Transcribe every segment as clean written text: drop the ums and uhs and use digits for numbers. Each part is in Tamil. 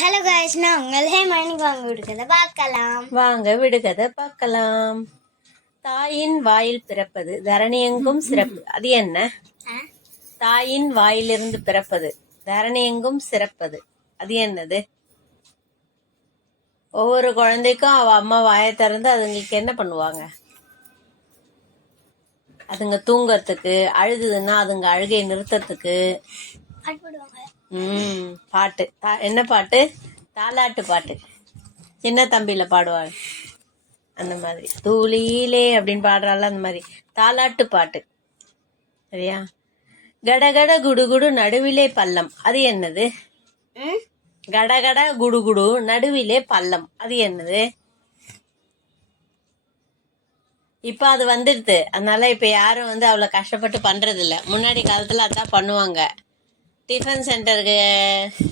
ஹலோ गाइस நான் உங்களே மணிக்கு வாங்க விடுகதை பார்க்கலாம். வாங்க விடுகதை பார்க்கலாம். தாயின் வாயில் பிறப்பது தரணியெங்கும் சிறப்பு. அது என்ன? தாயின் வாயிலிருந்து பிறப்பது தரணியெங்கும் சிறப்பது. அது என்னது? ஒவ்வொரு குழந்தைக்கும் அவ அம்மா வாயை திறந்து அதுங்களுக்கு என்ன பண்ணுவாங்க? அதுங்க தூங்கறதுக்கு, அழுதுன்னா அதுங்க அழுகையை நிறுத்தத்துக்கு பாட்டு. என்ன பாட்டு? தாலாட்டு பாட்டு. சின்ன தம்பியில பாடுவாள் அந்த மாதிரி. தூளியிலே அப்படின்னு பாடுறாள் அந்த மாதிரி தாலாட்டு பாட்டு. சரியா? கடகட குடுகுடு நடுவிலே பள்ளம். அது என்னது? கடகட குடுகுடு நடுவிலே பள்ளம். அது என்னது? இப்ப அது வந்துடுது. அதனால இப்ப யாரும் அவ்வளவு கஷ்டப்பட்டு பண்றது இல்ல. முன்னாடி காலத்துல அதான் பண்ணுவாங்க. டிஃபன் சென்டருக்கு,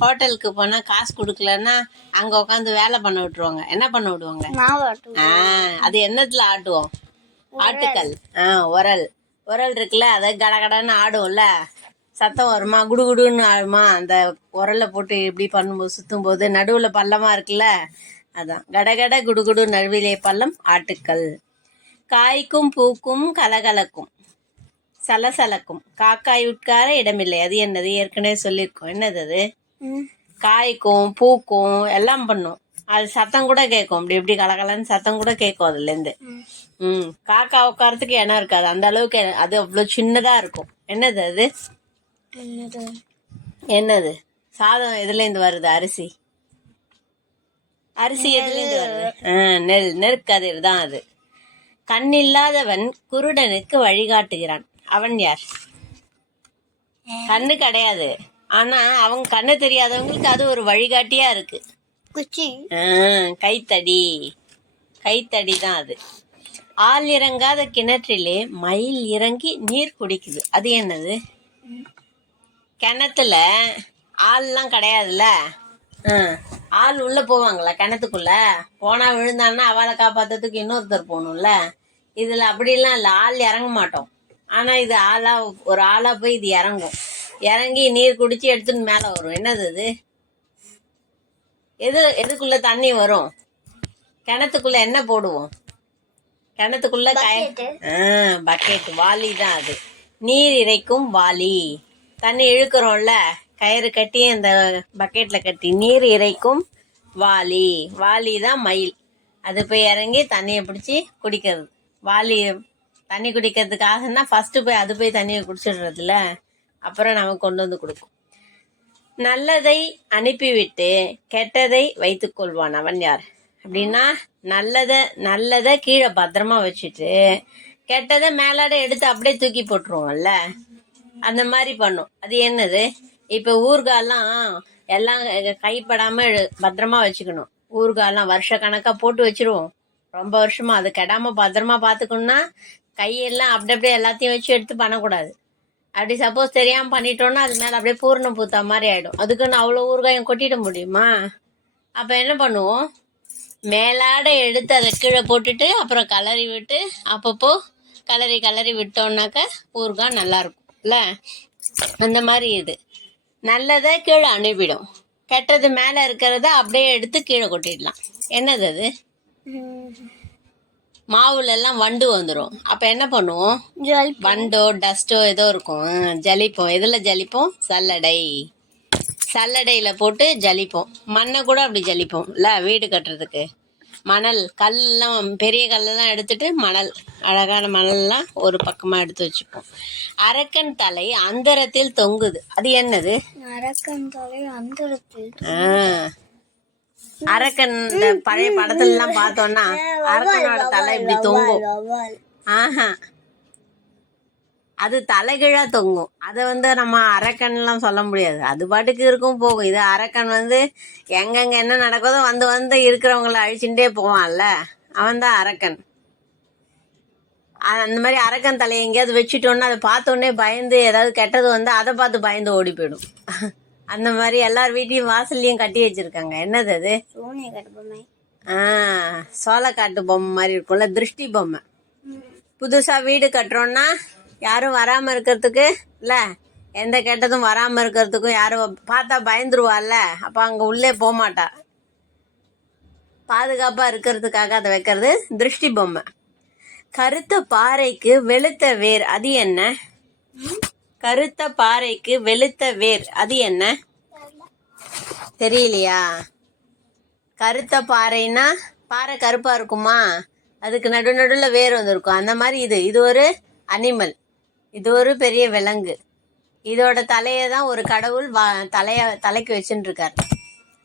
ஹோட்டலுக்கு போனா காசு கொடுக்கலன்னா அங்க உட்காந்து வேலை பண்ண விட்டுருவாங்க. என்ன பண்ண விடுவாங்க? அது என்னத்துல ஆட்டுவோம்? ஆட்டுக்கல். உரல். உரல் இருக்குல்ல, அதை கடகடன்னு ஆடும்ல, சத்தம் வருமா, குடுகுடுன்னு ஆடுமா. அந்த உரலை போட்டு இப்படி பண்ணும்போது, சுத்தும் போது நடுவுல பள்ளமா இருக்குல்ல, அதான் கடகட குடுகுடு நடுவிலே பள்ளம் ஆட்டுக்கல். காய்க்கும் பூக்கும் கலகலக்கும் சலசலக்கும் காக்காய் உட்கார இடமில்லை. அது என்னது? ஏற்கனவே சொல்லியிருக்கோம். என்னது அது? காய்க்கும் பூக்கும் எல்லாம் பண்ணும். அது சத்தம் கூட கேட்கும். இப்படி இப்படி கலகலன்னு சத்தம் கூட கேட்கும் அதுல இருந்து. காக்கா உட்காரத்துக்கு இடம் இருக்காது, அந்த அளவுக்கு அது அவ்வளவு சின்னதா இருக்கும். என்னது அது? என்னது? சாதம் எதுல இருந்து வருது? அரிசி. அரிசி எதுல இருந்து வருது? நெல். நெற்கதிர் தான் அது. கண்ணில்லாதவன் குருடனுக்கு வழிகாட்டுகிறான். அவன் யார்? கண்ணு கிடையாது, ஆனா அவங்க கண்ணு தெரியாதவங்களுக்கு அது ஒரு வழிகாட்டியா இருக்கு. குச்சி. கைத்தடி. கைத்தடி தான் அது. ஆள் இறங்காத கிணற்றிலே மயில் இறங்கி நீர் குடிக்குது. அது என்னது? கிணத்துல ஆள்லாம் கிடையாதுல்ல. ஆள் உள்ள போவாங்களா கிணத்துக்குள்ள? போனா விழுந்தான்னா அவளை காப்பாத்துறதுக்கு இன்னொருத்தர் போகணும்ல. இதுல அப்படிலாம் இல்ல, ஆள் இறங்க மாட்டோம். ஆனா இது ஆளா, ஒரு ஆளா போய் இது இறங்கும். இறங்கி நீர் குடிச்சு எடுத்துன்னு மேல வரும். என்னது அது? எதுக்குள்ள தண்ணி வரும்? கிணத்துக்குள்ள என்ன போடுவோம்? கிணத்துக்குள்ள பக்கெட். வாளி தான் அது. நீர் இறைக்கும் வாளி. தண்ணி இழுக்கிறோம்ல, கயிறு கட்டி அந்த பக்கெட்ல கட்டி நீர் இறைக்கும் வாளி. வாளி தான் மயில். அது போய் இறங்கி தண்ணியை பிடிச்சி குடிக்கிறது. வாளி தண்ணி குடிக்கிறதுக்காகனா ஃபர்ஸ்ட் போய் அது போய் தண்ணியை குடிச்சிடுறதுல, அப்புறம் நமக்கு கொண்டு வந்து கொடுக்கும். நல்லதை அனுப்பிவிட்டு கெட்டதை வைத்துக் கொள்வான். அவன் யார்? அப்படின்னா நல்லத கீழே பத்திரமா வச்சுட்டு கெட்டதை மேலாட எடுத்து அப்படியே தூக்கி போட்டுருவோம்ல, அந்த மாதிரி பண்ணும். அது என்னது? இப்ப ஊர்காலாம் எல்லாம் கைப்படாம பத்திரமா வச்சுக்கணும். ஊர்காலாம் வருஷ கணக்கா போட்டு வச்சிருவோம். ரொம்ப வருஷமா அது கெடாம பத்திரமா பாத்துக்கணும்னா கையெல்லாம் அப்படியே எல்லாத்தையும் வச்சு எடுத்து பண்ணக்கூடாது. அப்படி சப்போஸ் தெரியாம பண்ணிட்டோம்னா அது மேல அப்படியே பூர்ணம் பூத்தா மாதிரி ஆயிடும். அதுக்குன்னு அவ்வளவு ஊறுகாயம் கொட்டிட முடியுமா? அப்ப என்ன பண்ணுவோம்? மேலாட எடுத்து அதை கீழே போட்டுட்டு அப்புறம் கலரி விட்டு அப்பப்போ கலரி விட்டோம்னாக்க ஊறுகாய் நல்லா இருக்கும்ல. அந்த மாதிரி இது நல்லதை கீழே அனுப்பிடும், கெட்டது மேல இருக்கிறத அப்படியே எடுத்து கீழே கொட்டிடலாம். என்னது அது? மாவுல எல்லாம் வண்டு வந்துடும். அப்ப என்ன பண்ணுவோம்? வண்டோ டஸ்டோ ஏதோ இருக்கும், ஜலிப்போம். எதுல ஜலிப்போம்? சல்லடையில போட்டு ஜலிப்போம். மண்ணை கூட அப்படி ஜலிப்போம் இல்ல, வீடு கட்டுறதுக்கு. மணல் கல்லாம், பெரிய கல்லெல்லாம் எடுத்துட்டு மணல், அழகான மணல்லாம் ஒரு பக்கமா எடுத்து வச்சுப்போம். அரக்கன் தலை அந்தரத்தில் தொங்குது. அது என்னது? அரக்கன் தலை அந்தரத்தில். அரக்கன் பழைய படத்துல எல்லாம் பார்த்தோம்னா அரக்கனோட தலை இப்படி தொங்கும். அது தலைகீழா தொங்கும். அதை நம்ம அரக்கன் எல்லாம் சொல்ல முடியாது, அது பாட்டுக்கு இருக்கும் போகும். இது அரக்கன் எங்கெங்க என்ன நடக்குதோ வந்து இருக்கிறவங்களை அழிச்சுட்டே போவான்ல, அவன் தான் அரக்கன். அந்த மாதிரி அரக்கன் தலையை எங்கேயாவது வச்சுட்டோன்னா அதை பார்த்தோன்னே பயந்து, ஏதாவது கெட்டது அதை பார்த்து பயந்து ஓடி போயிடும். அந்த மாதிரி எல்லார் வீட்டையும் வாசல்லையும் கட்டி வச்சிருக்காங்க. என்னது அது? சோளக்காட்டு பொம்மை மாதிரி இருக்கும்ல, திருஷ்டி பொம்மை. புதுசா வீடு கட்டுறோம்னா யாரும் வராம இருக்கிறதுக்கு இல்ல, எந்த கெட்டதும் வராமல் இருக்கிறதுக்கும் யாரும் பார்த்தா பயந்துருவாள்ல, அப்போ அங்கே உள்ளே போக மாட்டா. பாதுகாப்பாக இருக்கிறதுக்காக அதை வைக்கிறது திருஷ்டி பொம்மை. கருத்த பாறைக்கு வெளுத்த வேர், அது என்ன? கருத்த பாறைக்கு வெளுத்த வேர், அது என்ன? தெரியலையா? கருத்த பாறைனா பாறை கருப்பா இருக்குமா, அதுக்கு நடுவில் வேர் வந்திருக்கும். அந்த மாதிரி இது ஒரு அனிமல், இது ஒரு பெரிய விலங்கு. இதோட தலையை தான் ஒரு கடவுள் தலைக்கு வச்சுட்டு இருக்கார்.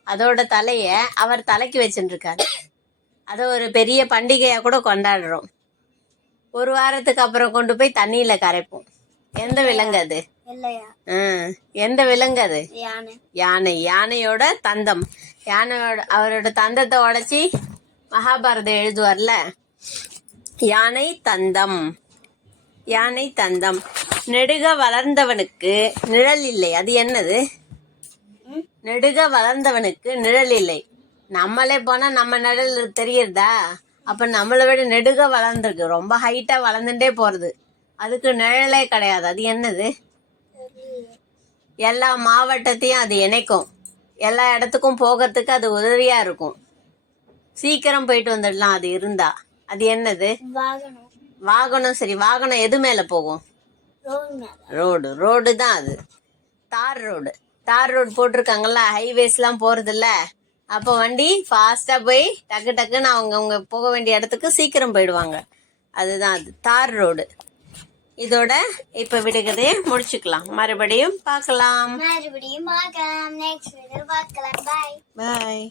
அதோட தலையை அவர் தலைக்கு வச்சுட்டு இருக்கார். அதை ஒரு பெரிய பண்டிகையா கூட கொண்டாடுறோம். ஒரு வாரத்துக்கு அப்புறம் கொண்டு போய் தண்ணியில கரைப்போம். எந்த விலங்கு அது? எந்த விலங்கு அது? யானை. யானையோட தந்தம். யானையோட அவரோட தந்தத்தை உடைச்சி மகாபாரதம் எழுதுவார்ல, யானை தந்தம். யானை தந்தம். நெடுக வளர்ந்தவனுக்கு நிழல் இல்லை, அது என்னது? நெடுக வளர்ந்தவனுக்கு நிழல் இல்லை. நம்மளே போனா நம்ம நிழல் தெரியறதா? அப்ப நம்மளை விட நெடுக வளர்ந்துருக்கு, ரொம்ப ஹைட்டா வளர்ந்துட்டே போறது, அதுக்கு நிழலே கிடையாது. அது என்னது? எல்லா மாவட்டத்தையும் அது இணைக்கும், எல்லா இடத்துக்கும் போகிறதுக்கு அது உதவியா இருக்கும். சீக்கிரம் போயிட்டு வந்துடலாம் அது இருந்தா. அது என்னது? வாகனம். சரி, வாகனம் எது மேல போகும்? ரோடு தான் அது. தார் ரோடு போட்டிருக்காங்கல்ல, ஹைவேஸ்லாம் போறதில்ல. அப்போ வண்டி ஃபாஸ்டா போய் டக்கு டக்குன்னு அவங்க போக வேண்டிய இடத்துக்கு சீக்கிரம் போயிடுவாங்க. அதுதான் அது, தார் ரோடு. இதோட இப்ப விடுகதையை முடிச்சுக்கலாம். மறுபடியும் பார்க்கலாம். நெக்ஸ்ட் வீடியோ பார்க்கலாம். பாய்.